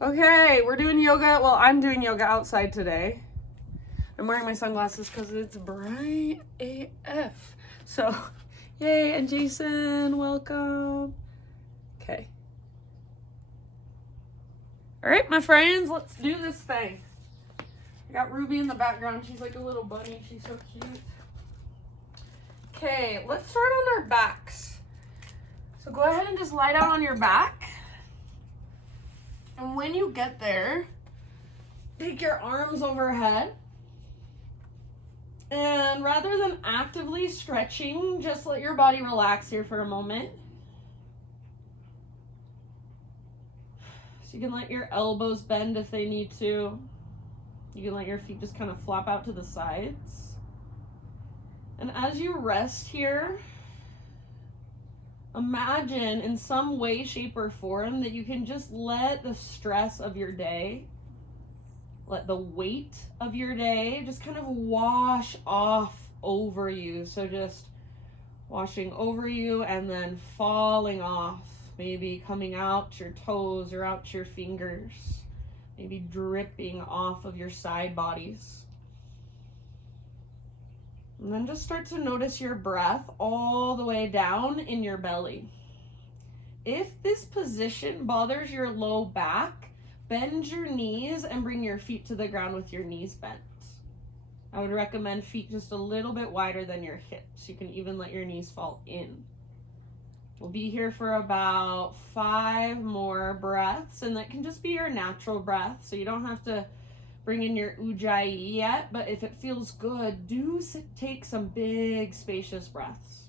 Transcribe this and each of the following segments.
Okay, we're doing yoga. Well, I'm doing yoga outside today. I'm wearing my sunglasses because it's bright AF. So, yay, and Jason, welcome. Okay. All right, my friends, let's do this thing. I got Ruby in the background. She's like a little bunny. She's so cute. Okay, let's start on our backs. So go ahead and just lie down on your back. And when you get there, take your arms overhead. And rather than actively stretching, just let your body relax here for a moment. So you can let your elbows bend if they need to. You can let your feet just kind of flop out to the sides. And as you rest here, imagine in some way, shape, or form that you can just let the stress of your day, let the weight of your day just kind of wash off over you. So just washing over you and then falling off, maybe coming out your toes or out your fingers, maybe dripping off of your side bodies. And then just start to notice your breath all the way down in your belly. If this position bothers your low back, bend your knees and bring your feet to the ground with your knees bent. I would recommend feet just a little bit wider than your hips. You can even let your knees fall in. We'll be here for about 5 more breaths, and that can just be your natural breath, so you don't have to bring in your ujjayi yet, but if it feels good, take some big, spacious breaths.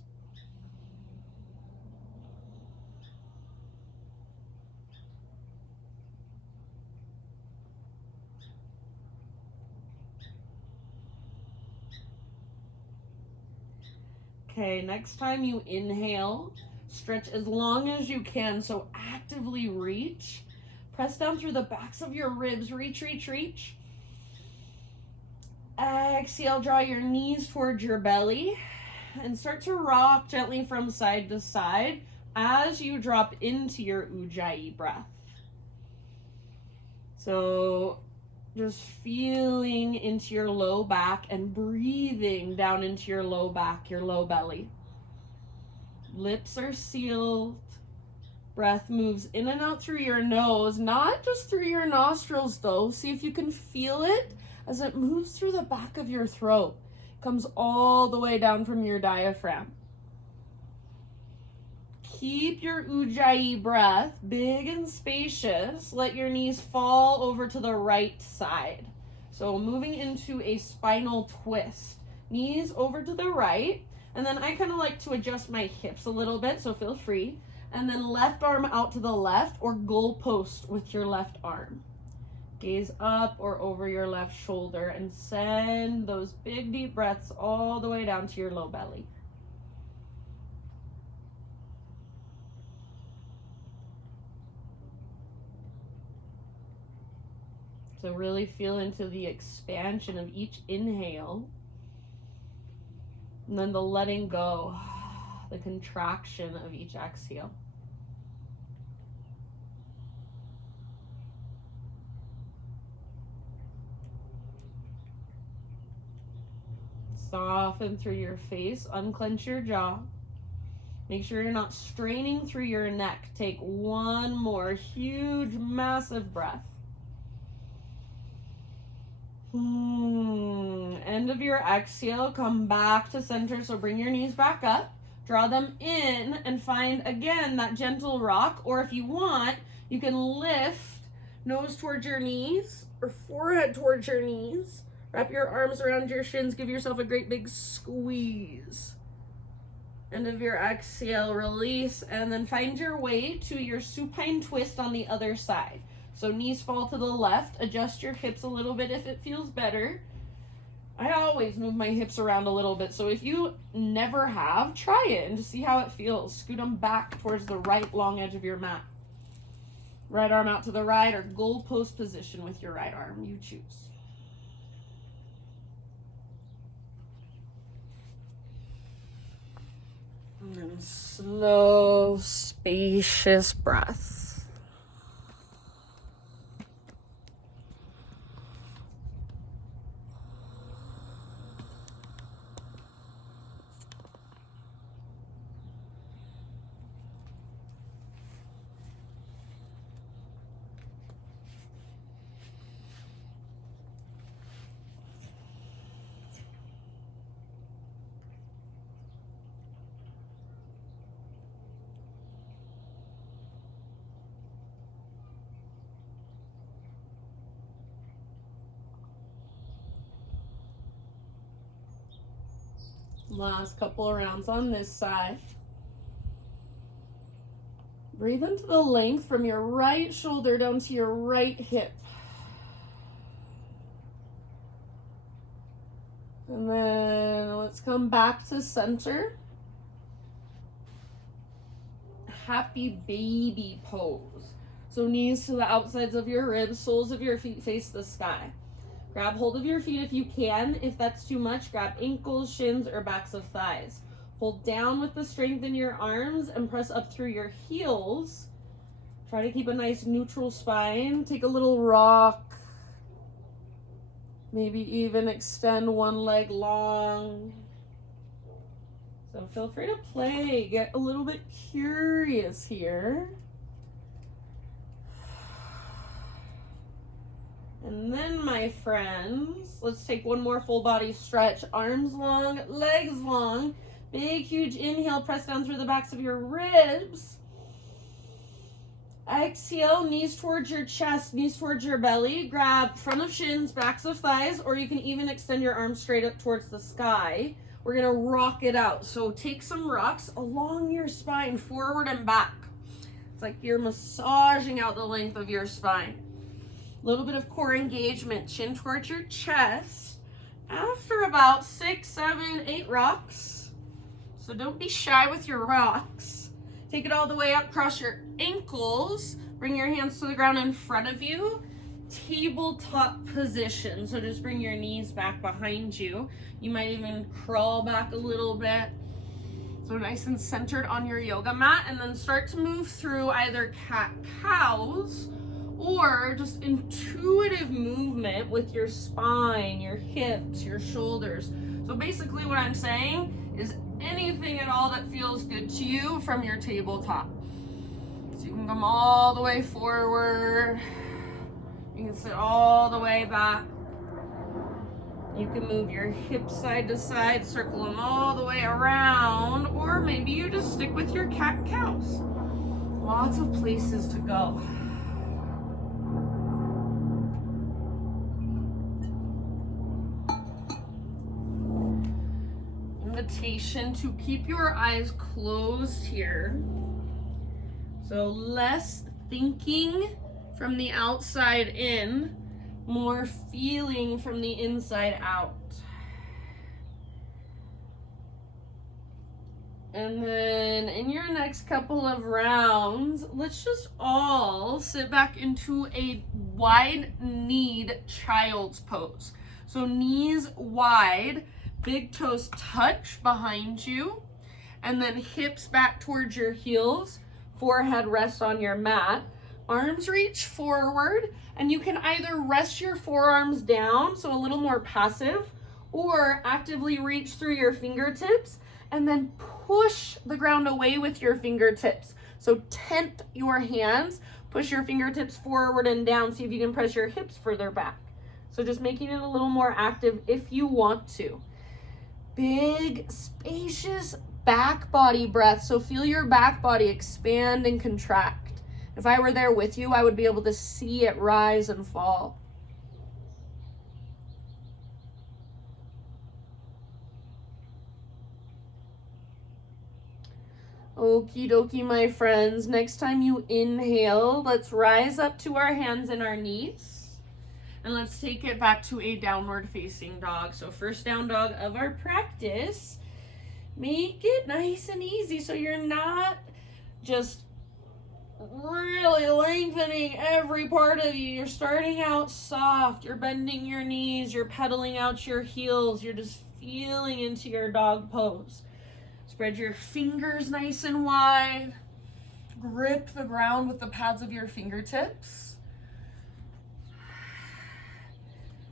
Okay, next time you inhale, stretch as long as you can, so actively reach. Press down through the backs of your ribs, reach, reach, reach. Exhale, draw your knees towards your belly and start to rock gently from side to side as you drop into your ujjayi breath. So just feeling into your low back and breathing down into your low back, your low belly. Lips are sealed. Breath moves in and out through your nose, not just through your nostrils though. See if you can feel it as it moves through the back of your throat. It comes all the way down from your diaphragm. Keep your ujjayi breath big and spacious. Let your knees fall over to the right side. So moving into a spinal twist. Knees over to the right. And then I kind of like to adjust my hips a little bit, so feel free. And then left arm out to the left or goalpost with your left arm. Gaze up or over your left shoulder and send those big deep breaths all the way down to your low belly. So really feel into the expansion of each inhale. And then the letting go, the contraction of each exhale. Soften through your face, unclench your jaw. Make sure you're not straining through your neck. Take one more huge, massive breath. End of your exhale, come back to center. So bring your knees back up, draw them in, and find again that gentle rock. Or if you want, you can lift nose towards your knees or forehead towards your knees. Wrap your arms around your shins. Give yourself a great big squeeze. End of your exhale, release, and then find your way to your supine twist on the other side. So knees fall to the left. Adjust your hips a little bit if it feels better. I always move my hips around a little bit. So if you never have, try it and just see how it feels. Scoot them back towards the right long edge of your mat. Right arm out to the right or goalpost position with your right arm. You choose. And then slow, spacious breath. Last couple of rounds on this side. Breathe into the length from your right shoulder down to your right hip. And then let's come back to center. Happy baby pose. So knees to the outsides of your ribs, soles of your feet face the sky. Grab hold of your feet if you can. If that's too much, grab ankles, shins, or backs of thighs. Hold down with the strength in your arms and press up through your heels. Try to keep a nice neutral spine. Take a little rock. Maybe even extend one leg long. So feel free to play. Get a little bit curious here. And then, my friends, let's take one more full body stretch. Arms long, legs long. Big, huge inhale. Press down through the backs of your ribs. Exhale, knees towards your chest, knees towards your belly. Grab front of shins, backs of thighs, or you can even extend your arms straight up towards the sky. We're gonna rock it out. So take some rocks along your spine, forward and back. It's like you're massaging out the length of your spine. A little bit of core engagement, chin towards your chest. After about 6, 7, 8 rocks, so don't be shy with your rocks. Take it all the way up, cross your ankles, bring your hands to the ground in front of you. Tabletop position, so just bring your knees back behind you. You might even crawl back a little bit. So nice and centered on your yoga mat, and then start to move through either cat-cows or just intuitive movement with your spine, your hips, your shoulders. So basically what I'm saying is anything at all that feels good to you from your tabletop. So you can come all the way forward. You can sit all the way back. You can move your hips side to side, circle them all the way around, or maybe you just stick with your cat-cows. Lots of places to go. Invitation to keep your eyes closed here. So less thinking from the outside in, more feeling from the inside out. And then in your next couple of rounds, let's just all sit back into a wide-kneed child's pose. So knees wide, big toes touch behind you, and then hips back towards your heels, forehead rests on your mat, arms reach forward, and you can either rest your forearms down, so a little more passive, or actively reach through your fingertips and then push the ground away with your fingertips. So tent your hands, push your fingertips forward and down, see if you can press your hips further back. So just making it a little more active if you want to. Big, spacious back body breath. So feel your back body expand and contract. If I were there with you, I would be able to see it rise and fall. Okie dokie, my friends. Next time you inhale, let's rise up to our hands and our knees. And let's take it back to a downward facing dog. So first down dog of our practice. Make it nice and easy so you're not just really lengthening every part of you. You're starting out soft. You're bending your knees. You're pedaling out your heels. You're just feeling into your dog pose. Spread your fingers nice and wide. Grip the ground with the pads of your fingertips.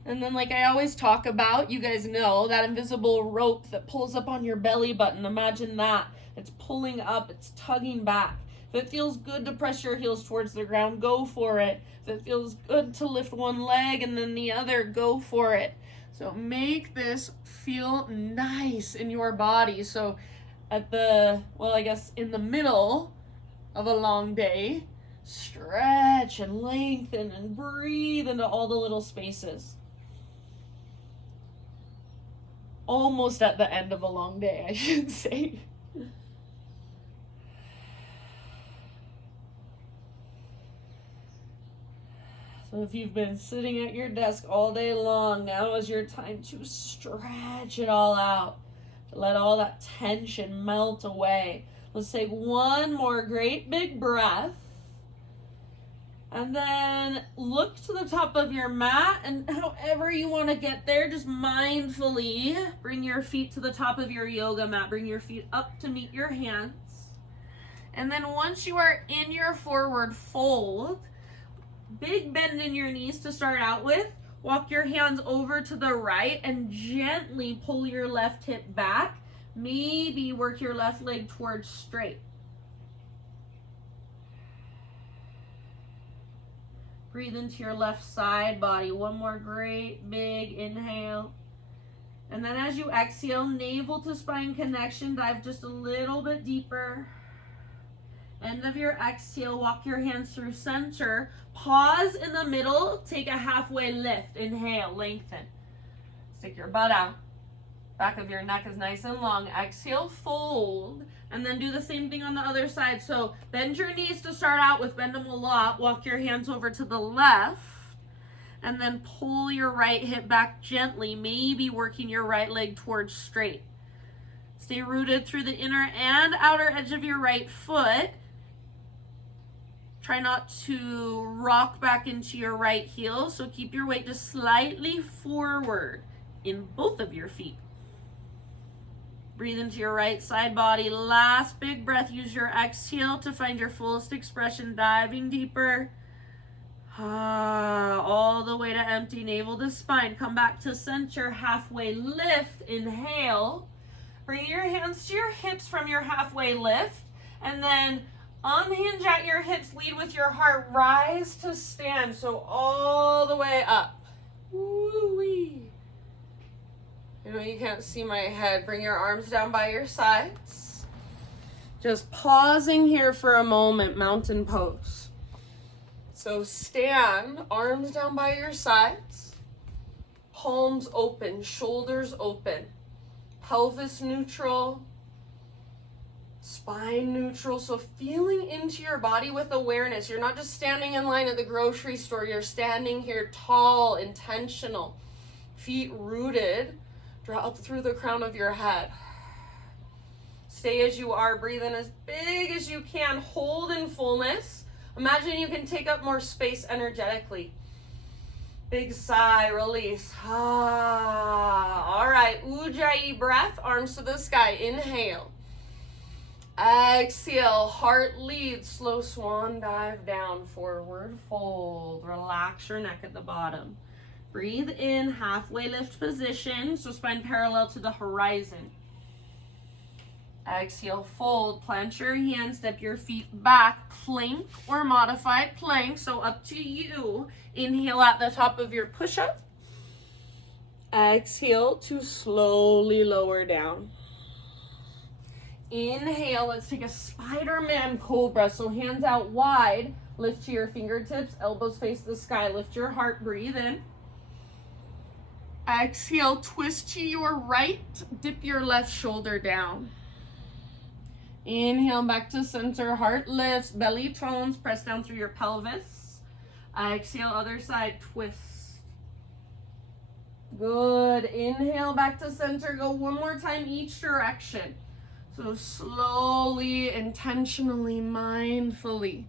And then, like I always talk about, you guys know that invisible rope that pulls up on your belly button. Imagine that. It's pulling up, it's tugging back. If it feels good to press your heels towards the ground, go for it. If it feels good to lift one leg and then the other, go for it. So make this feel nice in your body. So at the, well, I guess in the middle of a long day, stretch and lengthen and breathe into all the little spaces. almost at the end of a long day, I should say. So if you've been sitting at your desk all day long, now is your time to stretch it all out. To let all that tension melt away. Let's take one more great big breath. And then look to the top of your mat, and however you want to get there, just mindfully bring your feet to the top of your yoga mat. Bring your feet up to meet your hands. And then once you are in your forward fold, big bend in your knees to start out with. Walk your hands over to the right and gently pull your left hip back. Maybe work your left leg towards straight. Breathe into your left side body. One more great big inhale. And then as you exhale, navel to spine connection, dive just a little bit deeper. End of your exhale, walk your hands through center. Pause in the middle, take a halfway lift. Inhale, lengthen. Stick your butt out. Back of your neck is nice and long. Exhale, fold. And then do the same thing on the other side. So bend your knees to start out with, bend them a lot. Walk your hands over to the left. And then pull your right hip back gently, maybe working your right leg towards straight. Stay rooted through the inner and outer edge of your right foot. Try not to rock back into your right heel, so keep your weight just slightly forward in both of your feet. Breathe into your right side body. Last big breath. Use your exhale to find your fullest expression, diving deeper. All the way to empty, navel to spine. Come back to center, halfway lift. Inhale. Bring your hands to your hips from your halfway lift, and then unhinge at your hips, lead with your heart, rise to stand, so all the way up. Woo-wee. You know, you can't see my head. Bring your arms down by your sides. Just pausing here for a moment, mountain pose. So stand, arms down by your sides, palms open, shoulders open, pelvis neutral, spine neutral. So feeling into your body with awareness. You're not just standing in line at the grocery store. You're standing here tall, intentional, feet rooted. Draw up through the crown of your head. Stay as you are. Breathe in as big as you can. Hold in fullness. Imagine you can take up more space energetically. Big sigh, release. All right, Ujjayi breath, arms to the sky. Inhale. Exhale, heart leads, slow swan dive down, forward fold. Relax your neck at the bottom. Breathe in, halfway lift position, so spine parallel to the horizon. Exhale, fold, plant your hands, step your feet back, plank or modified plank, so up to you. Inhale at the top of your push-up. Exhale to slowly lower down. Inhale, let's take a Spider-Man Cobra, so hands out wide, lift to your fingertips, elbows face the sky, lift your heart, breathe in. Exhale, twist to your right, dip your left shoulder down. Inhale, back to center, heart lifts, belly tones, press down through your pelvis. Exhale, other side, twist. Good. Inhale, back to center, go one more time each direction. So slowly, intentionally, mindfully.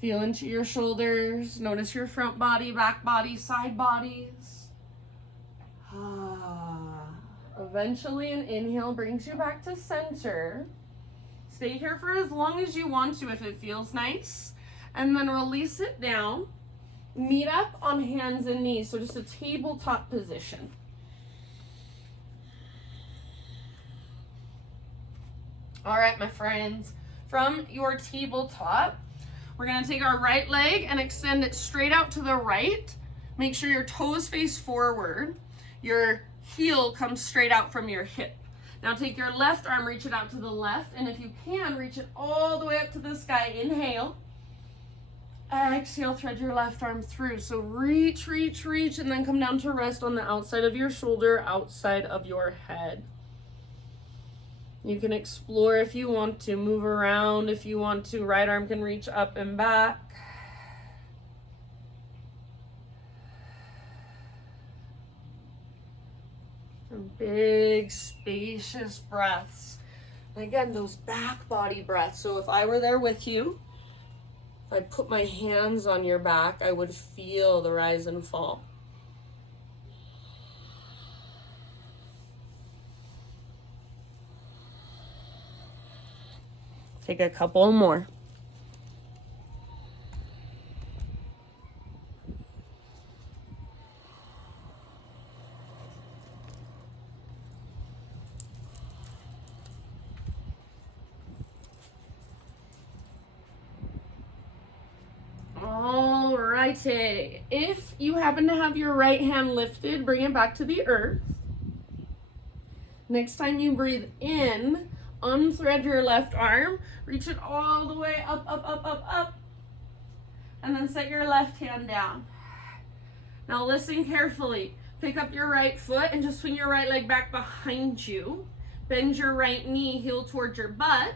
Feel into your shoulders, notice your front body, back body, side bodies. Eventually an inhale brings you back to center. Stay here for as long as you want to if it feels nice. And then release it down. Meet up on hands and knees, so just a tabletop position. All right, my friends, from your tabletop, we're gonna take our right leg and extend it straight out to the right. Make sure your toes face forward. Your heel comes straight out from your hip. Now take your left arm, reach it out to the left, and if you can, reach it all the way up to the sky. Inhale. Exhale, thread your left arm through. So reach, reach, reach, and then come down to rest on the outside of your shoulder, outside of your head. You can explore if you want to, move around if you want to. Right arm can reach up and back. And big, spacious breaths. And again, those back body breaths. So if I were there with you, if I put my hands on your back, I would feel the rise and fall. Take a couple more. Alrighty. If you happen to have your right hand lifted, bring it back to the earth. Next time you breathe in, unthread your left arm, reach it all the way up, up, up, up, up, and then set your left hand down. Now listen carefully. Pick up your right foot and just swing your right leg back behind you. Bend your right knee, heel towards your butt.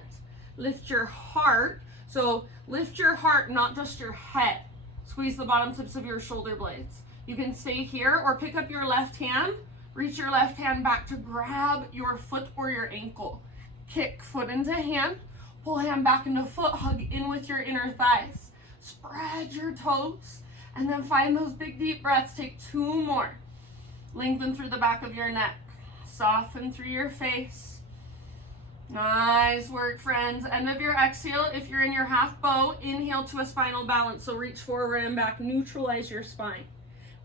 Lift your heart. So lift your heart, not just your head. Squeeze the bottom tips of your shoulder blades. You can stay here or pick up your left hand. Reach your left hand back to grab your foot or your ankle. Kick foot into hand. Pull hand back into foot. Hug in with your inner thighs. Spread your toes. And then find those big deep breaths. Take 2 more. Lengthen through the back of your neck. Soften through your face. Nice work, friends. End of your exhale. If you're in your half bow, inhale to a spinal balance. So reach forward and back. Neutralize your spine.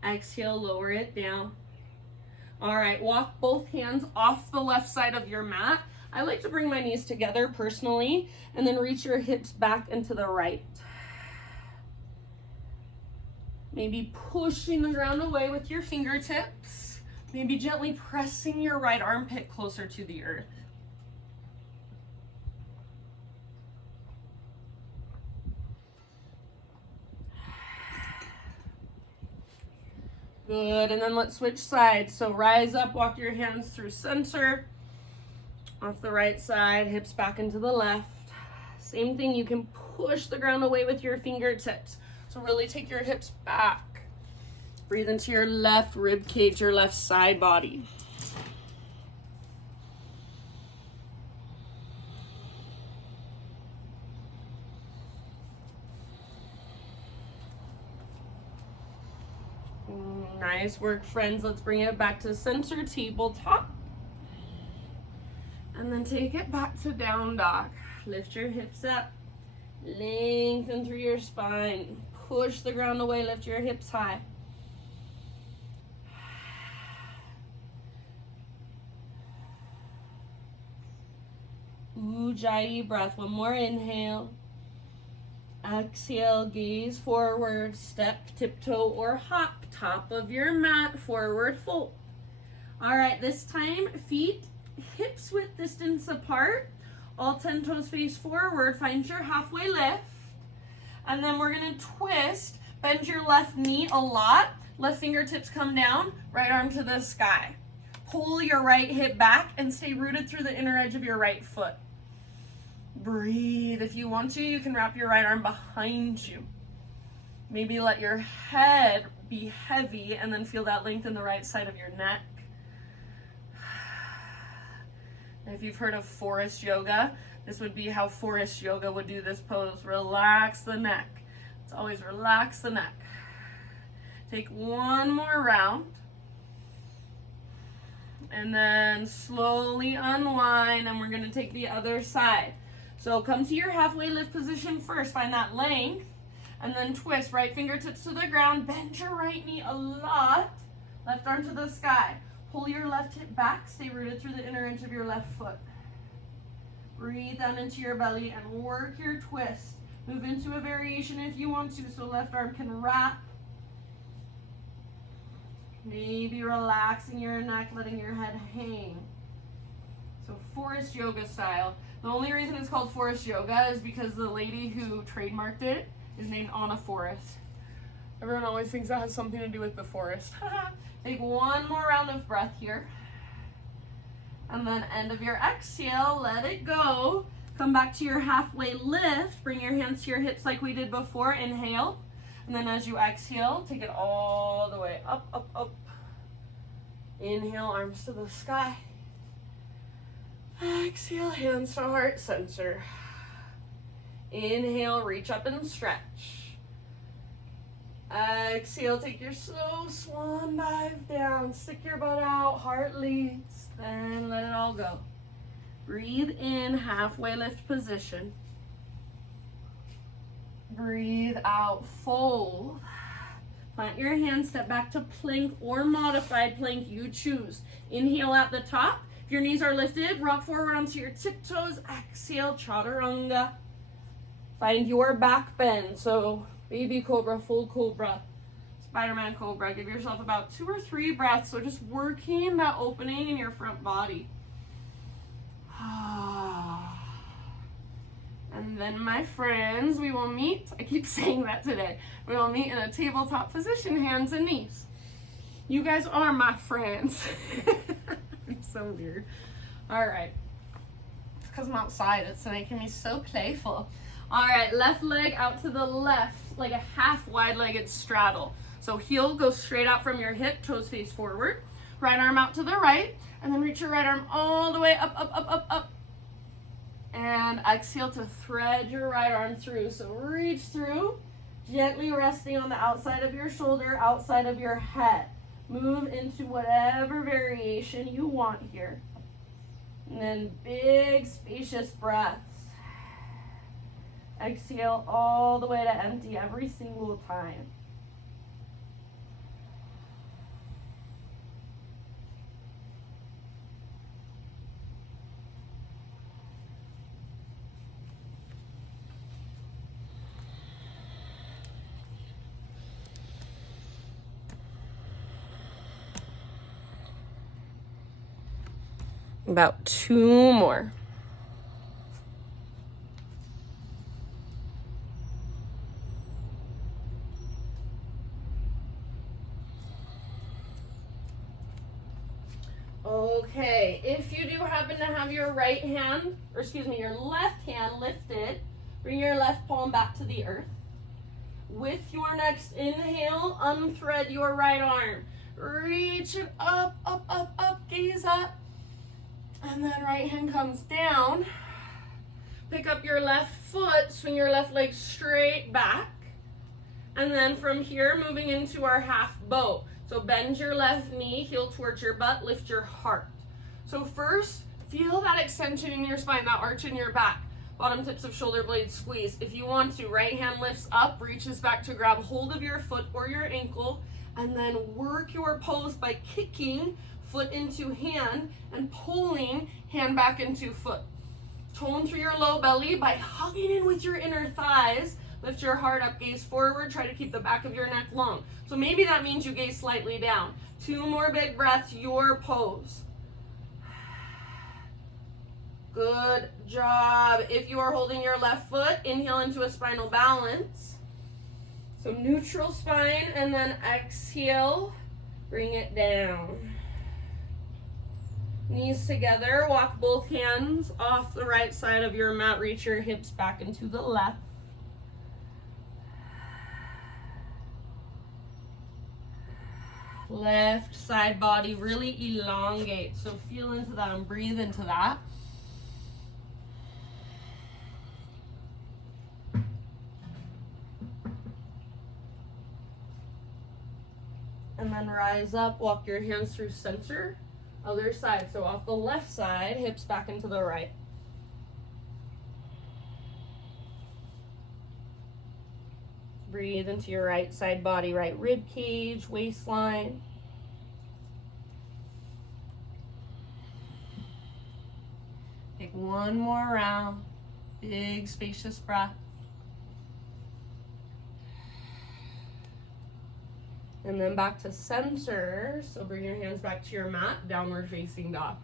Exhale, lower it down. All right, walk both hands off the left side of your mat. I like to bring my knees together personally, and then reach your hips back into the right. Maybe pushing the ground away with your fingertips. Maybe gently pressing your right armpit closer to the earth. Good, and then let's switch sides. So rise up, walk your hands through center. Off the right side, hips back into the left. Same thing, you can push the ground away with your fingertips. So really take your hips back. Breathe into your left rib cage, your left side body. Nice work, friends. Let's bring it back to center, tabletop. And then take it back to down dog. Lift your hips up. Lengthen through your spine. Push the ground away, lift your hips high. Ujjayi breath. One more inhale. Exhale, gaze forward, step, tiptoe, or hop. Top of your mat, forward fold. All right, this time, feet hips width distance apart. All 10 toes face forward. Find your halfway lift. And then we're going to twist. Bend your left knee a lot. Left fingertips come down. Right arm to the sky. Pull your right hip back and stay rooted through the inner edge of your right foot. Breathe. If you want to, you can wrap your right arm behind you. Maybe let your head be heavy and then feel that length in the right side of your neck. If you've heard of forest yoga, this would be how forest yoga would do this pose. Relax the neck. It's always relax the neck. Take one more round. And then slowly unwind, and we're going to take the other side. So come to your halfway lift position first. Find that length, and then twist. Right fingertips to the ground. Bend your right knee a lot. Left arm to the sky. Pull your left hip back. Stay rooted through the inner edge of your left foot. Breathe down into your belly and work your twist. Move into a variation if you want to, so left arm can wrap. Maybe relaxing your neck, letting your head hang. So forest yoga style. The only reason it's called forest yoga is because the lady who trademarked it is named on a forest. Everyone always thinks that has something to do with the forest. Take one more round of breath here. And then end of your exhale, let it go. Come back to your halfway lift. Bring your hands to your hips like we did before. Inhale. And then as you exhale, take it all the way up, up, up. Inhale, arms to the sky. Exhale, hands to heart center. Inhale, reach up and stretch. Exhale, take your slow swan dive down. Stick your butt out, heart leads. Then let it all go. Breathe in, halfway lift position. Breathe out, fold. Plant your hands, step back to plank or modified plank, you choose. Inhale at the top. If your knees are lifted, rock forward onto your tiptoes. Exhale, Chaturanga. Find your back bend. So baby cobra, full cobra, Spider-Man cobra. Give yourself about 2 or 3 breaths. So just working that opening in your front body. And then, my friends, we will meet. I keep saying that today. We will meet in a tabletop position, hands and knees. You guys are my friends. It's so weird. All right. It's because I'm outside. It's making me so playful. All right, left leg out to the left, like a half wide-legged straddle. So heel goes straight out from your hip, toes face forward. Right arm out to the right, and then reach your right arm all the way up, up, up, up, up. And exhale to thread your right arm through. So reach through, gently resting on the outside of your shoulder, outside of your head. Move into whatever variation you want here. And then big, spacious breaths. Exhale all the way to empty every single time. About 2 more. Okay, if you do happen to have your right hand, or excuse me, your left hand lifted, bring your left palm back to the earth. With your next inhale, unthread your right arm. Reach it up, up, up, up, gaze up. And then right hand comes down. Pick up your left foot, swing your left leg straight back. And then from here, moving into our half bow. So bend your left knee, heel towards your butt, lift your heart. So first, feel that extension in your spine, that arch in your back. Bottom tips of shoulder blades squeeze. If you want to, right hand lifts up, reaches back to grab hold of your foot or your ankle, and then work your pose by kicking foot into hand and pulling hand back into foot. Tone through your low belly by hugging in with your inner thighs. Lift your heart up, gaze forward, try to keep the back of your neck long. So maybe that means you gaze slightly down. 2 more big breaths, your pose. Good job. If you are holding your left foot, inhale into a spinal balance. So neutral spine, and then exhale, bring it down. Knees together, walk both hands off the right side of your mat, reach your hips back into the left. Left side body really elongate, so feel into that and breathe into that. And then rise up, walk your hands through center. Other side, so off the left side, hips back into the right. Breathe into your right side body, right rib cage, waistline. Take 1 more round. Big, spacious breath. And then back to center. So bring your hands back to your mat, downward facing dog.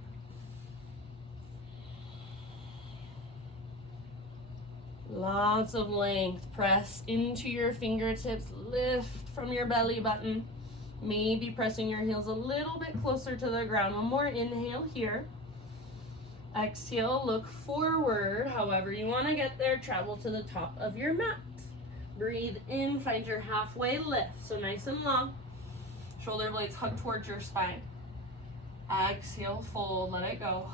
Lots of length. Press into your fingertips. Lift from your belly button. Maybe pressing your heels a little bit closer to the ground. One more inhale here. Exhale, look forward. However you want to get there, travel to the top of your mat. Breathe in, find your halfway lift. So nice and long. Shoulder blades hug towards your spine. Exhale, fold, let it go.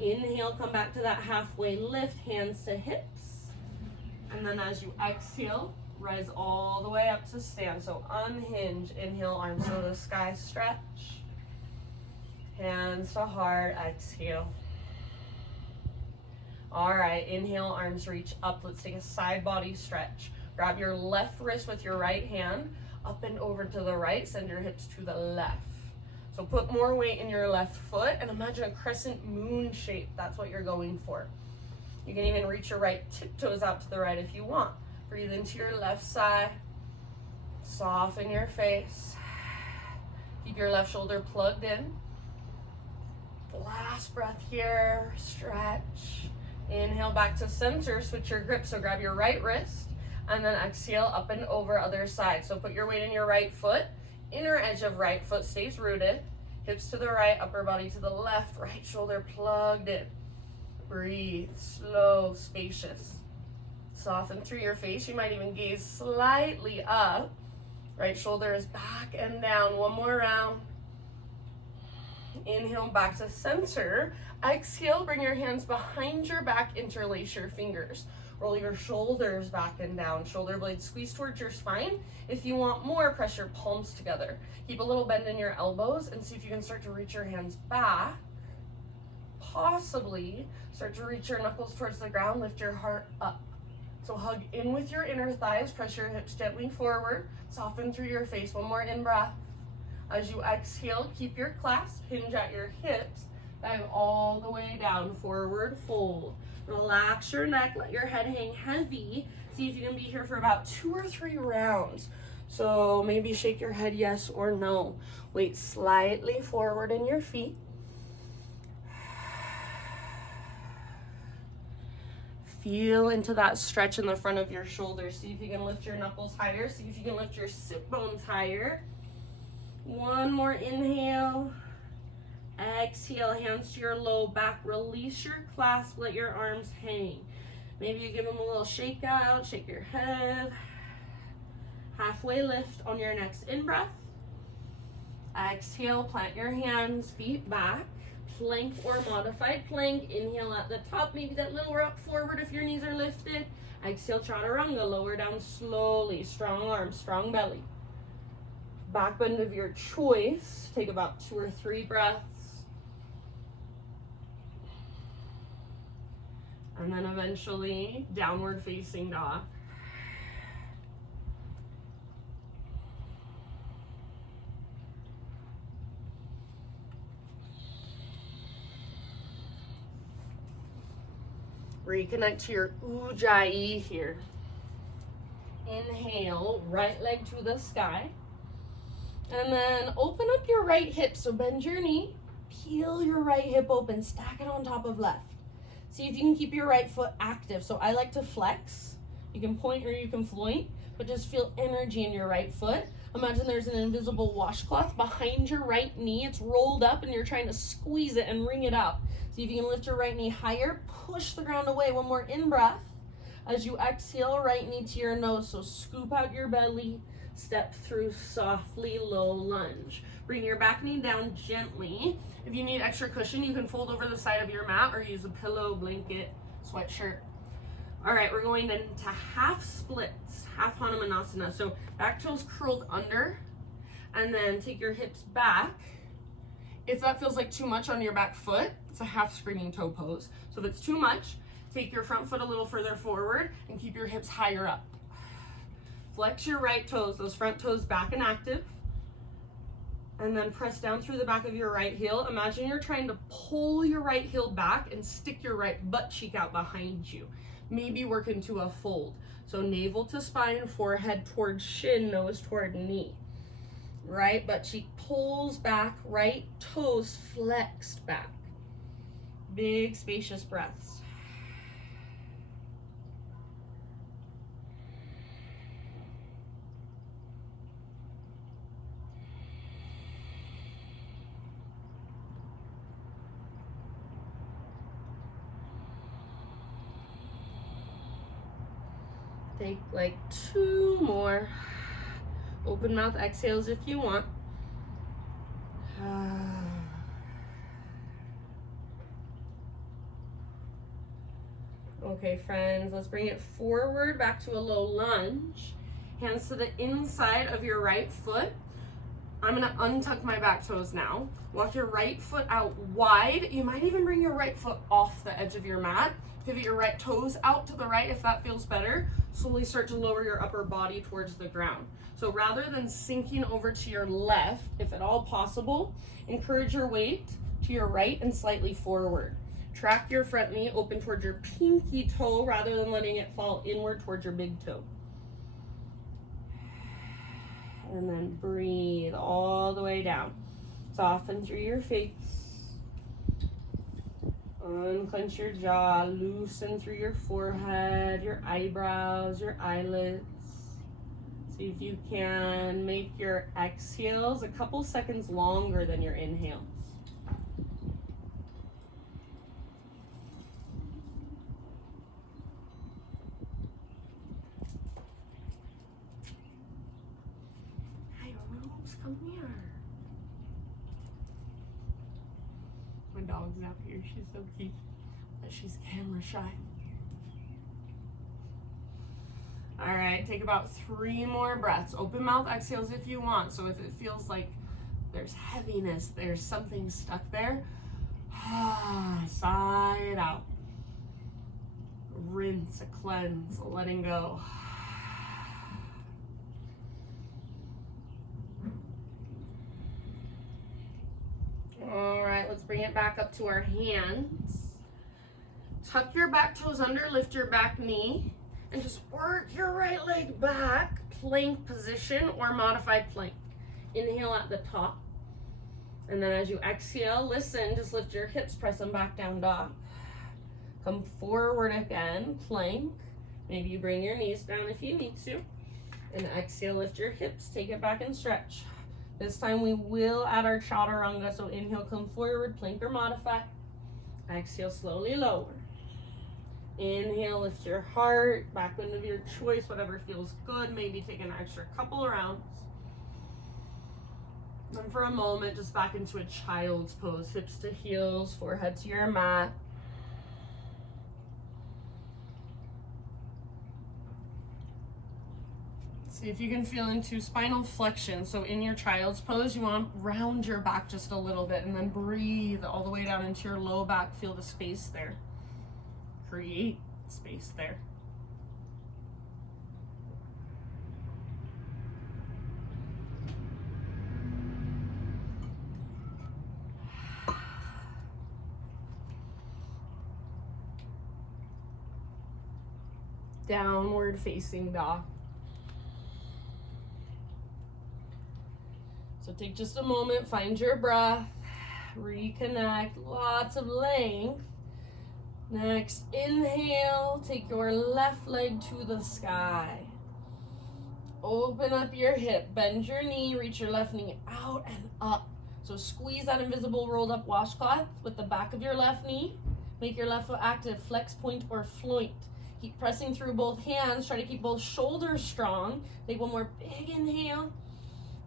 Inhale, come back to that halfway lift, hands to hips. And then as you exhale, rise all the way up to stand. So unhinge, inhale, arms to the sky, stretch. Hands to heart, exhale. All right, inhale, arms reach up. Let's take a side body stretch. Grab your left wrist with your right hand, up and over to the right, send your hips to the left. So put more weight in your left foot and imagine a crescent moon shape. That's what you're going for. You can even reach your right tiptoes out to the right if you want. Breathe into your left side. Soften your face. Keep your left shoulder plugged in. Last breath here. Stretch. Inhale back to center. Switch your grip. So grab your right wrist and then exhale up and over other side. So put your weight in your right foot. Inner edge of right foot stays rooted. Hips to the right, upper body to the left. Right shoulder plugged in. Breathe. Slow, spacious. Soften through your face. You might even gaze slightly up. Right shoulder is back and down. One more round. Inhale back to center. Exhale, bring your hands behind your back, interlace your fingers. Roll your shoulders back and down. Shoulder blades squeeze towards your spine. If you want more, press your palms together. Keep a little bend in your elbows and see if you can start to reach your hands back. Possibly start to reach your knuckles towards the ground. Lift your heart up. So hug in with your inner thighs. Press your hips gently forward. Soften through your face. One more in-breath. As you exhale, keep your clasp. Hinge at your hips. Dive all the way down. Forward fold. Relax your neck. Let your head hang heavy. See if you can be here for about 2 or 3 rounds. So maybe shake your head yes or no. Weight slightly forward in your feet. Feel into that stretch in the front of your shoulders. See if you can lift your knuckles higher. See if you can lift your sit bones higher. One more inhale. Exhale, hands to your low back. Release your clasp, let your arms hang. Maybe you give them a little shake out, shake your head. Halfway lift on your next in-breath. Exhale, plant your hands, feet back. Plank or modified plank. Inhale at the top, maybe that little rock forward if your knees are lifted. Exhale, Chaturanga, lower down slowly. Strong arms, strong belly. Back bend of your choice. Take about 2 or 3 breaths. And then eventually, downward facing dog. Reconnect to your Ujjayi here. Inhale, right leg to the sky. And then open up your right hip. So bend your knee, peel your right hip open, stack it on top of left. See if you can keep your right foot active. So I like to flex. You can point or you can float, but just feel energy in your right foot. Imagine there's an invisible washcloth behind your right knee. It's rolled up and you're trying to squeeze it and wring it out. See if you can lift your right knee higher, push the ground away. One more in-breath. As you exhale, right knee to your nose. So scoop out your belly, step through softly, low lunge. Bring your back knee down gently. If you need extra cushion, you can fold over the side of your mat or use a pillow, blanket, sweatshirt. All right, we're going into half splits, half Hanumanasana. So back toes curled under, and then take your hips back. If that feels like too much on your back foot, it's a half screaming toe pose. So if it's too much, take your front foot a little further forward and keep your hips higher up. Flex your right toes, those front toes back and active. And then press down through the back of your right heel. Imagine you're trying to pull your right heel back and stick your right butt cheek out behind you. Maybe work into a fold. So navel to spine, forehead toward shin, nose toward knee. Right butt cheek pulls back, right toes flexed back. Big spacious breaths. Take like 2 more. Open mouth exhales if you want. Okay, friends, let's bring it forward back to a low lunge. Hands to the inside of your right foot. I'm gonna untuck my back toes now. Walk your right foot out wide. You might even bring your right foot off the edge of your mat. Pivot your right toes out to the right if that feels better. Slowly start to lower your upper body towards the ground. So rather than sinking over to your left, if at all possible, encourage your weight to your right and slightly forward. Track your front knee open towards your pinky toe rather than letting it fall inward towards your big toe. And then breathe all the way down. Soften through your face. Unclench your jaw, loosen through your forehead, your eyebrows, your eyelids. See if you can make your exhales a couple seconds longer than your inhales. Hi, Rose, come here. My dog's out here. She's so cute, but she's camera shy. All right, take about 3 more breaths. Open mouth exhales if you want. So if it feels like there's heaviness, there's something stuck there, sigh it out. Rinse, a cleanse, a letting go. All right, let's bring it back up to our hands. Tuck your back toes under, lift your back knee, and just work your right leg back, plank position or modified plank. Inhale at the top. And then as you exhale, listen, just lift your hips, press them back down, dog. Come forward again, plank. Maybe you bring your knees down if you need to. And exhale, lift your hips, take it back and stretch. This time we will add our Chaturanga, so inhale, come forward, plank or modify. Exhale, slowly lower. Inhale, lift your heart, back bend of your choice, whatever feels good. Maybe take an extra couple rounds. And for a moment, just back into a child's pose, hips to heels, forehead to your mat. See if you can feel into spinal flexion. So in your child's pose, you want to round your back just a little bit and then breathe all the way down into your low back. Feel the space there. Create space there. Downward facing dog. So take just a moment, find your breath, reconnect, lots of length. Next, inhale, take your left leg to the sky. Open up your hip, bend your knee, reach your left knee out and up. So squeeze that invisible rolled up washcloth with the back of your left knee. Make your left foot active, flex, point, or floint. Keep pressing through both hands, try to keep both shoulders strong. Take one more big inhale.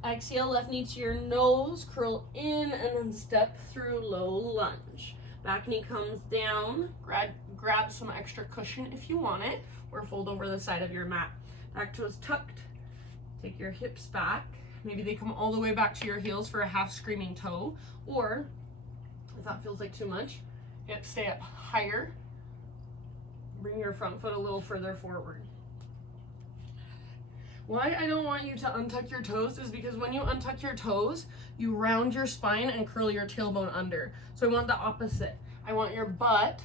Exhale, left knee to your nose, curl in, and then step through low lunge. Back knee comes down, grab some extra cushion if you want it, or fold over the side of your mat. Back toes tucked, take your hips back. Maybe they come all the way back to your heels for a half screaming toe, or if that feels like too much, hips stay up higher. Bring your front foot a little further forward. Why I don't want you to untuck your toes is because when you untuck your toes, you round your spine and curl your tailbone under. So I want the opposite. I want your butt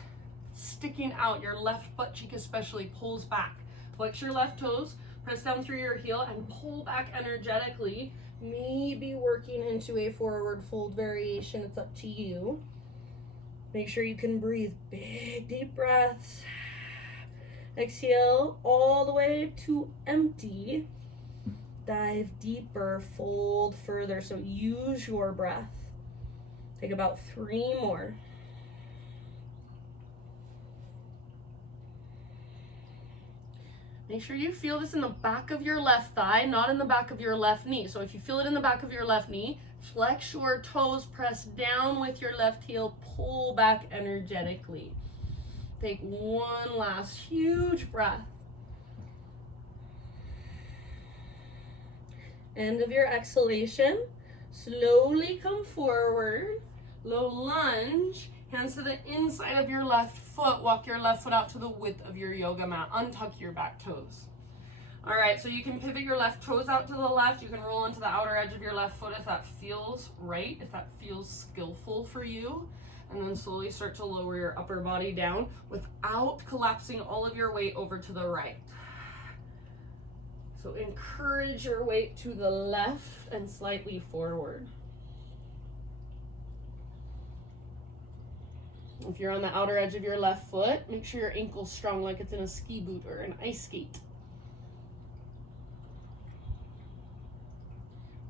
sticking out. Your left butt cheek especially pulls back. Flex your left toes, press down through your heel and pull back energetically. Maybe working into a forward fold variation. It's up to you. Make sure you can breathe big, deep breaths. Exhale all the way to empty. Dive deeper, fold further. So use your breath. Take about 3 more. Make sure you feel this in the back of your left thigh, not in the back of your left knee. So if you feel it in the back of your left knee, flex your toes, press down with your left heel, pull back energetically. Take one last huge breath. End of your exhalation. Slowly come forward. Low lunge. Hands to the inside of your left foot. Walk your left foot out to the width of your yoga mat. Untuck your back toes. All right, so you can pivot your left toes out to the left. You can roll into the outer edge of your left foot if that feels right, if that feels skillful for you. And then slowly start to lower your upper body down without collapsing all of your weight over to the right. So encourage your weight to the left and slightly forward. If you're on the outer edge of your left foot, make sure your ankle's strong like it's in a ski boot or an ice skate.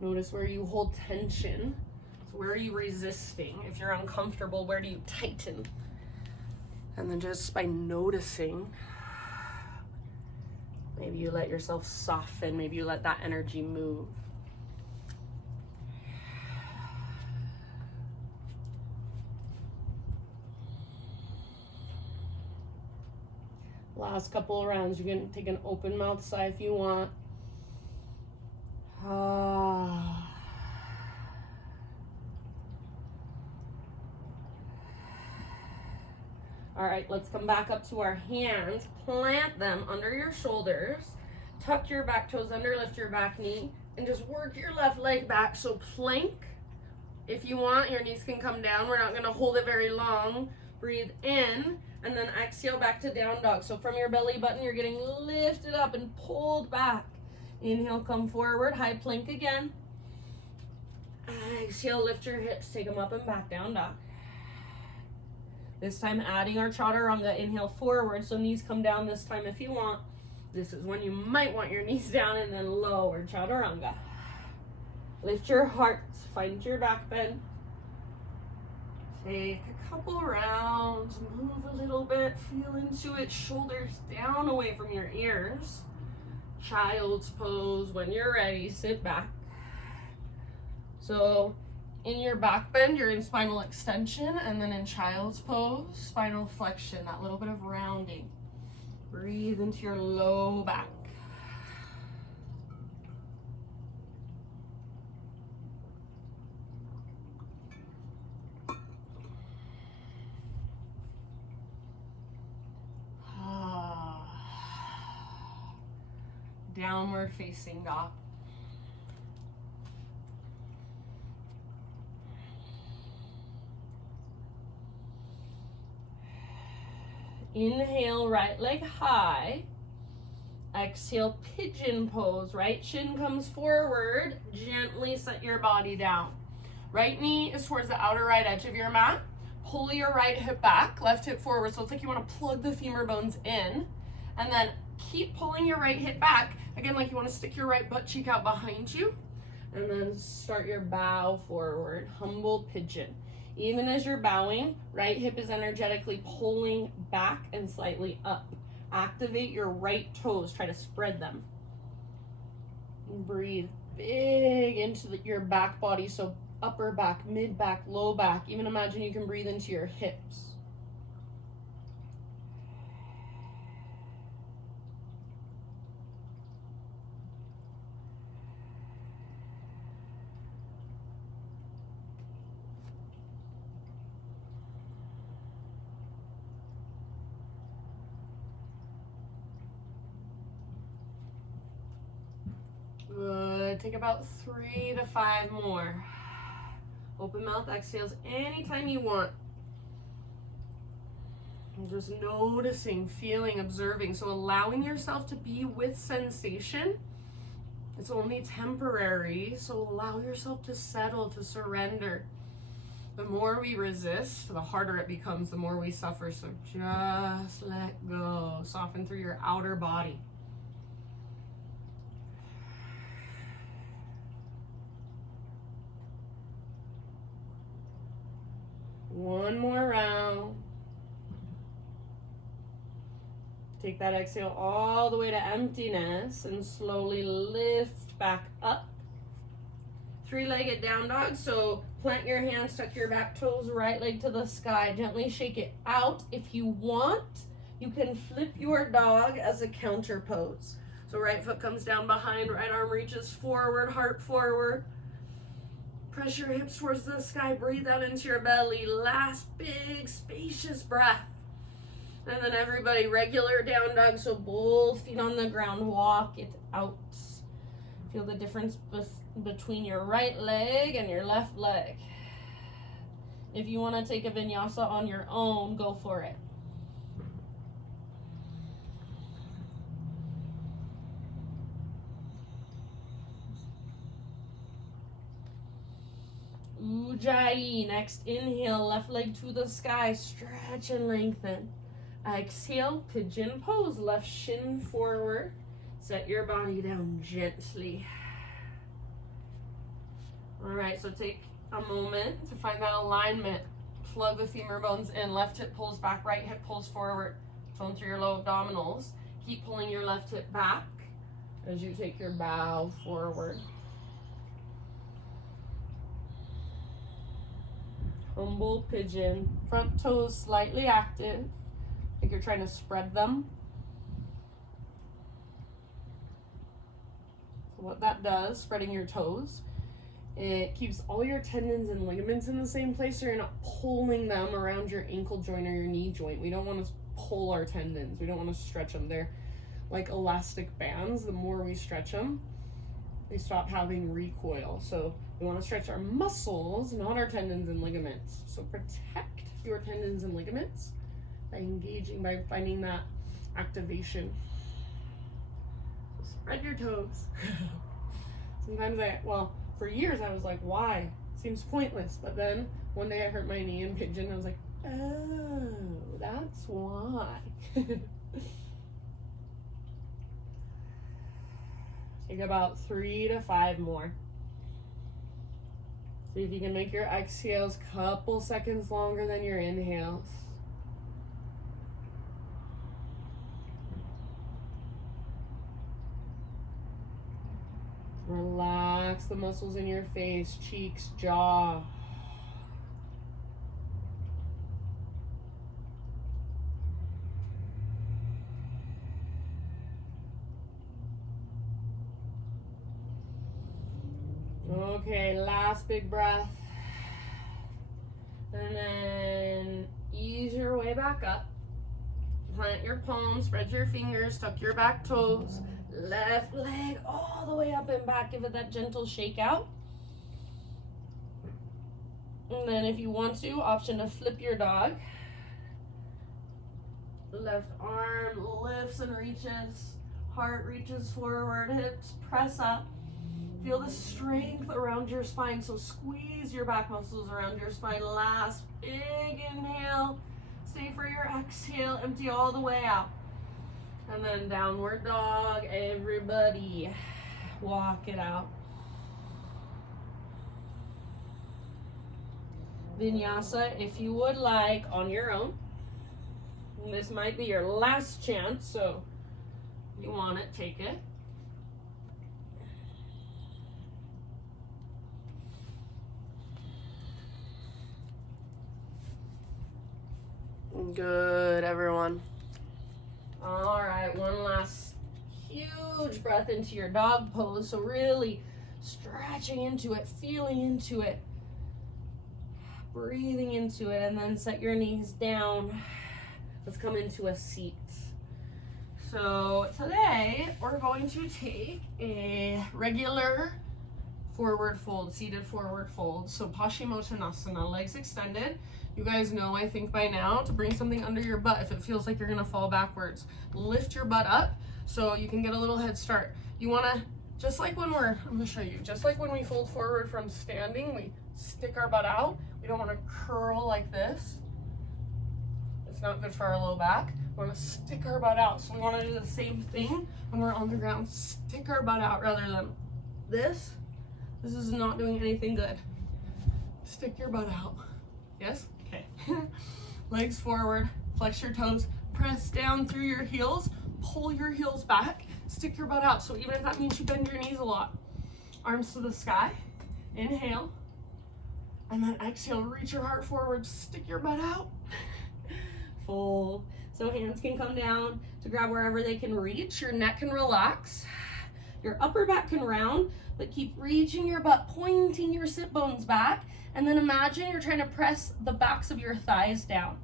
Notice where you hold tension. So where are you resisting? If you're uncomfortable, where do you tighten? And then just by noticing, maybe you let yourself soften, maybe you let that energy move. Last couple of rounds, you can take an open mouth sigh if you want. All right, let's come back up to our hands. Plant them under your shoulders. Tuck your back toes under, lift your back knee, and just work your left leg back. So plank. If you want, your knees can come down. We're not gonna hold it very long. Breathe in, and then exhale back to down dog. So from your belly button, you're getting lifted up and pulled back. Inhale, come forward, high plank again. Exhale, lift your hips, take them up and back, down dog. This time adding our Chaturanga, inhale forward, so knees come down this time if you want. This is when you might want your knees down, and then lower Chaturanga. Lift your heart, find your back bend. Take a couple rounds, move a little bit, feel into it, shoulders down away from your ears. Child's pose. When you're ready, sit back. So in your back bend, you're in spinal extension, and then in child's pose, spinal flexion, that little bit of rounding. Breathe into your low back. Downward facing dog. Inhale, right leg high. Exhale, pigeon pose. Right shin comes forward. Gently set your body down. Right knee is towards the outer right edge of your mat. Pull your right hip back, left hip forward. So it's like you want to plug the femur bones in. And then keep pulling your right hip back. Again, like you want to stick your right butt cheek out behind you. And then start your bow forward. Humble pigeon. Even as you're bowing, right hip is energetically pulling back and slightly up. Activate your right toes. Try to spread them. And breathe big into your back body. So upper back, mid back, low back. Even imagine you can breathe into your hips. Good. Take about 3 to 5 more. Open mouth exhales anytime you want. And just noticing, feeling, observing. So allowing yourself to be with sensation. It's only temporary. So allow yourself to settle, to surrender. The more we resist, the harder it becomes, the more we suffer. So just let go. Soften through your outer body. One more round. Take that exhale all the way to emptiness and slowly lift back up. Three-legged down dog, so plant your hands, tuck your back toes, right leg to the sky. Gently shake it out. If you want, you can flip your dog as a counter pose. So right foot comes down behind, right arm reaches forward, heart forward. Press your hips towards the sky, breathe out into your belly. Last big spacious breath. And then everybody, regular down dog, so both feet on the ground, walk it out. Feel the difference between your right leg and your left leg. If you want to take a vinyasa on your own, go for it. Ujjayi. Next inhale, left leg to the sky, stretch and lengthen. Exhale, pigeon pose, left shin forward. Set your body down gently. All right, so take a moment to find that alignment. Plug the femur bones in. Left hip pulls back, right hip pulls forward. Tone through your low abdominals. Keep pulling your left hip back as you take your bow forward. Humble pigeon. Front toes slightly active, like you're trying to spread them. So what that does, spreading your toes, it keeps all your tendons and ligaments in the same place, so you're not pulling them around your ankle joint or your knee joint. We don't want to pull our tendons. We don't want to stretch them. They're like elastic bands. The more we stretch them, they stop having recoil. So we want to stretch our muscles, not our tendons and ligaments. So protect your tendons and ligaments by engaging, by finding that activation. So spread your toes. Sometimes for years I was like, why? Seems pointless. But then one day I hurt my knee in pigeon. I was like, oh, that's why. Take about 3 to 5 more. See if you can make your exhales a couple seconds longer than your inhales. Relax the muscles in your face, cheeks, jaw. Okay, last big breath. And then ease your way back up. Plant your palms, spread your fingers, tuck your back toes. Left leg all the way up and back. Give it that gentle shake out. And then if you want to, option to flip your dog. Left arm lifts and reaches. Heart reaches forward. Hips press up. Feel the strength around your spine. So squeeze your back muscles around your spine. Last big inhale. Stay for your exhale. Empty all the way out. And then downward dog, everybody, walk it out. Vinyasa, if you would like, on your own. And this might be your last chance, so if you want it, take it. Good, everyone. All right, one last huge breath into your dog pose. So really stretching into it, feeling into it, breathing into it, and then set your knees down. Let's come into a seat. So today we're going to take a regular forward fold, seated forward fold. So Paschimottanasana, legs extended. You guys know, I think by now, to bring something under your butt if it feels like you're gonna fall backwards. Lift your butt up so you can get a little head start. You wanna, just like when I'm gonna show you, just like when we fold forward from standing, we stick our butt out. We don't wanna curl like this. It's not good for our low back. We wanna stick our butt out. So we wanna do the same thing when we're on the ground. Stick our butt out rather than this. This is not doing anything good. Stick your butt out. Yes? Okay. Legs forward, flex your toes, press down through your heels, pull your heels back, stick your butt out. So even if that means you bend your knees a lot, arms to the sky, inhale, and then exhale, reach your heart forward, stick your butt out, fold. So hands can come down to grab wherever they can reach. Your neck can relax. Your upper back can round, but keep reaching your butt, pointing your sit bones back, and then imagine you're trying to press the backs of your thighs down.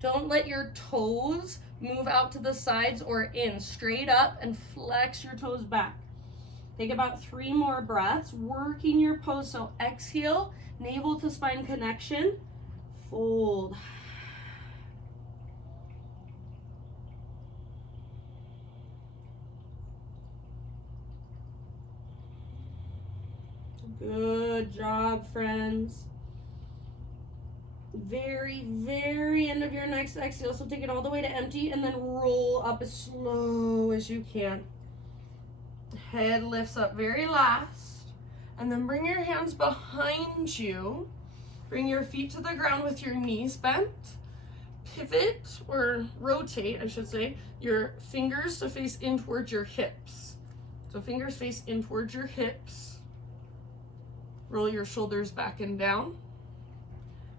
Don't let your toes move out to the sides or in. Straight up and flex your toes back. Take about 3 more breaths, working your pose. So exhale, navel to spine connection, fold. Good job, friends. Very, very end of your next exhale. So take it all the way to empty and then roll up as slow as you can. Head lifts up very last. And then bring your hands behind you. Bring your feet to the ground with your knees bent. Pivot or rotate, I should say, your fingers to face in towards your hips. So fingers face in towards your hips. Roll your shoulders back and down.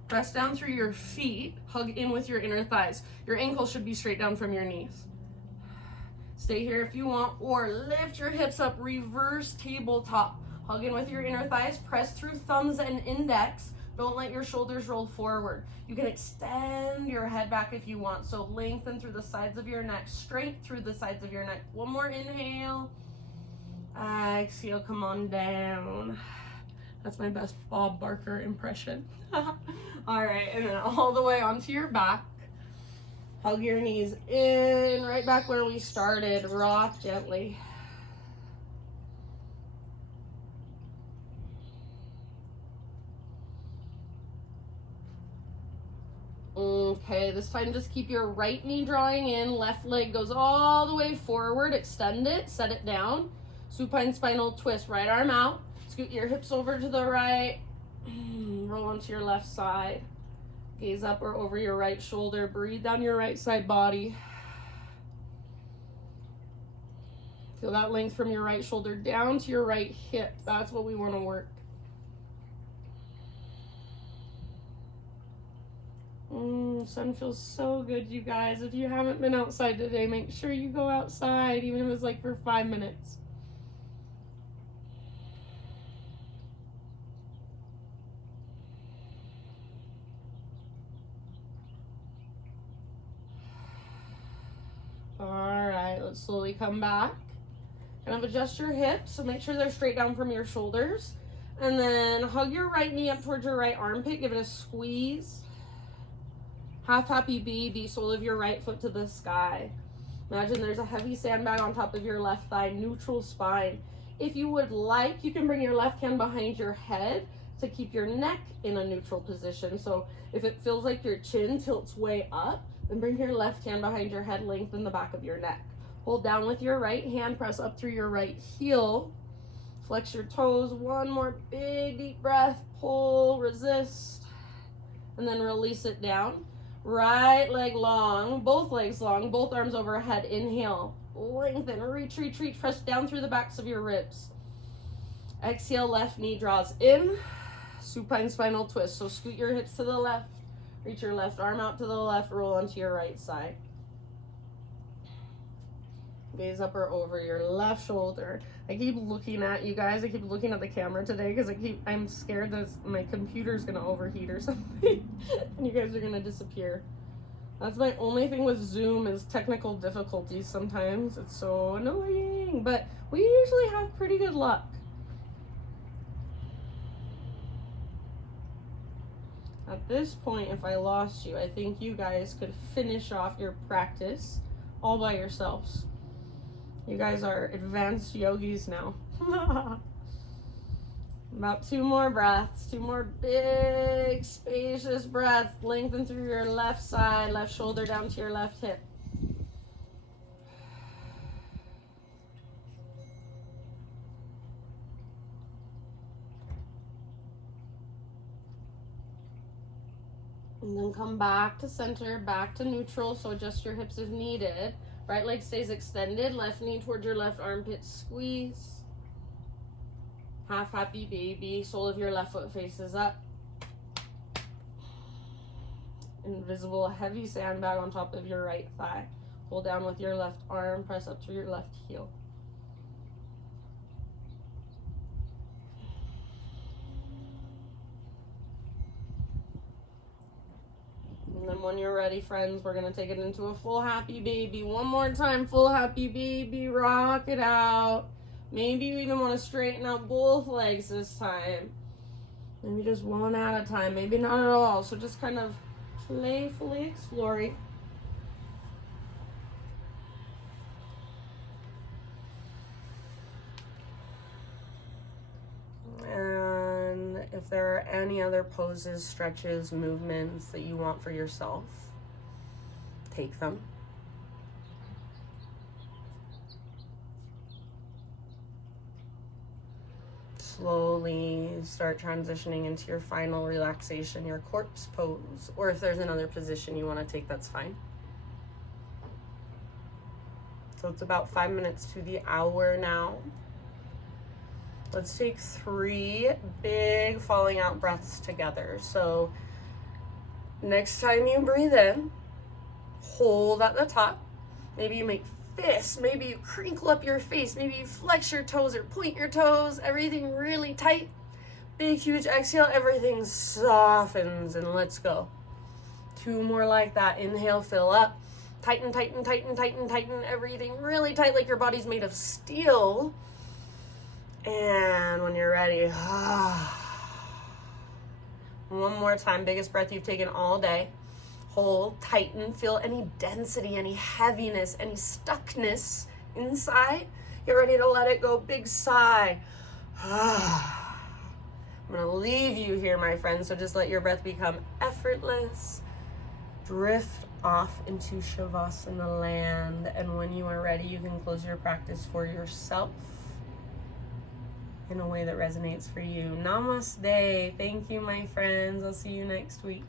Press down through your feet. Hug in with your inner thighs. Your ankles should be straight down from your knees. Stay here if you want, or lift your hips up, reverse tabletop. Hug in with your inner thighs. Press through thumbs and index. Don't let your shoulders roll forward. You can extend your head back if you want. So lengthen through the sides of your neck, straight through the sides of your neck. One more inhale. Exhale, come on down. That's my best Bob Barker impression. All right, and then all the way onto your back. Hug your knees in, right back where we started. Rock gently. Okay, this time just keep your right knee drawing in, left leg goes all the way forward, extend it, set it down. Supine spinal twist, right arm out. Scoot your hips over to the right, roll onto your left side. Gaze up or over your right shoulder, breathe down your right side body. Feel that length from your right shoulder down to your right hip. That's what we want to work. Sun feels so good, you guys. If you haven't been outside today, make sure you go outside, even if it's like for 5 minutes. All right, let's slowly come back. Kind of adjust your hips, so make sure they're straight down from your shoulders. And then hug your right knee up towards your right armpit, give it a squeeze. Half happy bee, sole of your right foot to the sky. Imagine there's a heavy sandbag on top of your left thigh, neutral spine. If you would like, you can bring your left hand behind your head to keep your neck in a neutral position. So if it feels like your chin tilts way up, then bring your left hand behind your head, lengthen the back of your neck. Hold down with your right hand, press up through your right heel. Flex your toes, one more big deep breath, pull, resist, and then release it down. Right leg long, both legs long, both arms overhead. Inhale, lengthen, reach, reach, reach, press down through the backs of your ribs. Exhale, left knee draws in, supine spinal twist. So scoot your hips to the left, reach your left arm out to the left, roll onto your right side. Gaze up or over your left shoulder. I keep looking at you guys. I keep looking at the camera today because I'm scared that my computer's gonna overheat or something and you guys are gonna disappear. That's my only thing with Zoom is technical difficulties sometimes. It's so annoying, but we usually have pretty good luck. At this point, if I lost you, I think you guys could finish off your practice all by yourselves. You guys are advanced yogis now. About 2 more breaths, 2 more big, spacious breaths. Lengthen through your left side, left shoulder down to your left hip. And then come back to center, back to neutral, so adjust your hips if needed. Right leg stays extended, left knee towards your left armpit, squeeze. Half happy baby, sole of your left foot faces up. Invisible heavy sandbag on top of your right thigh. Hold down with your left arm, press up through your left heel. And then when you're ready, friends, we're gonna take it into a full happy baby. One more time, full happy baby, rock it out. Maybe you even wanna straighten out both legs this time. Maybe just one at a time, maybe not at all. So just kind of playfully exploring. And if there are any other poses, stretches, movements that you want for yourself, take them. Slowly start transitioning into your final relaxation, your corpse pose, or if there's another position you want to take, that's fine. So it's about 5 minutes to the hour now. Let's take 3 big falling out breaths together. So next time you breathe in, hold at the top. Maybe you make fists, maybe you crinkle up your face, maybe you flex your toes or point your toes, everything really tight. Big, huge exhale, everything softens, and let's go. 2 more like that. Inhale, fill up. Tighten, tighten, tighten, tighten, tighten, everything really tight like your body's made of steel. And when you're ready, one more time, biggest breath you've taken all day. Hold, tighten, feel any density, any heaviness, any stuckness inside. Get ready to let it go, big sigh. I'm gonna leave you here, my friends, so just let your breath become effortless. Drift off into Shavasana land, and when you are ready, you can close your practice for yourself in a way that resonates for you. Namaste. Thank you, my friends. I'll see you next week.